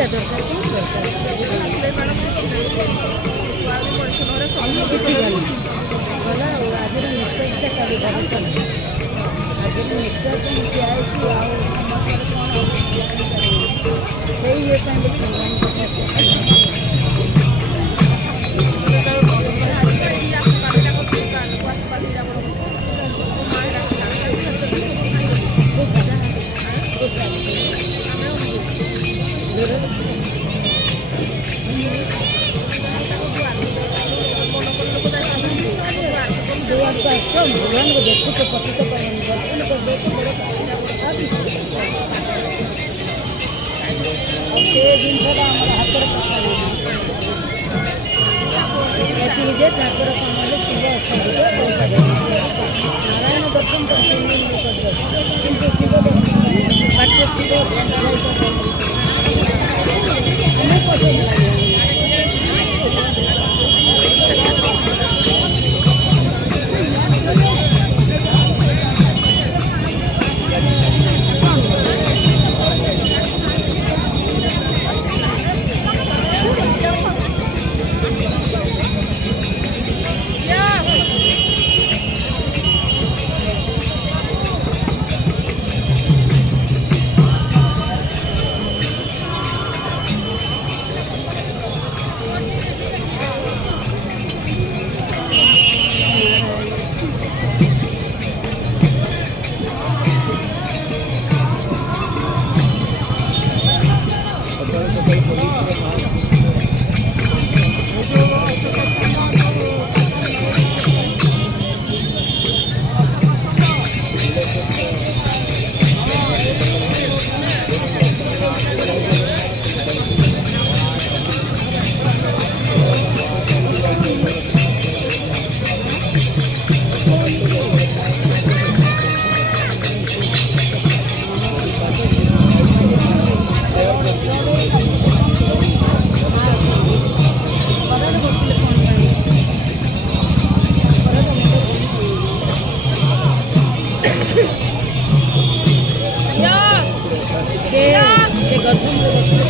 ଦରକାର କ'ଣ ଦରକାର କିଛି ଗଲା ଗଲା ଆଉ ଆଜିର ନିଶ୍ଚୟଟା କାଲି ଭବିଷ୍ୟତ ଆଜିର ନିଶ୍ଚୟ ମୁଁ ଠିଆ ହେଇଛି ଆଉ ସମସ୍ତଙ୍କର କ'ଣ ସେଇ ଇଏ ପାଇଁ ଭଗବାନଙ୍କୁ ଦେଖୁଛ ପତିତ ପାବନ ଦର୍ଶନ କରିଦେଉଛ ସେ ଜିନିଷଟା ଆମର ହାତରେ ଏତିକି ଯେ ଠାକୁର କାମରେ ଶିବ ଅଛନ୍ତି ପଇସା ନାରାୟଣ ଦର୍ଶନ କରିଦିଅ କିନ୍ତୁ ଶିବ ଦର୍ଶନ ବାଟ ଶିବ ଆମେ ପସନ୍ଦ ଲାଗିବ que gozamos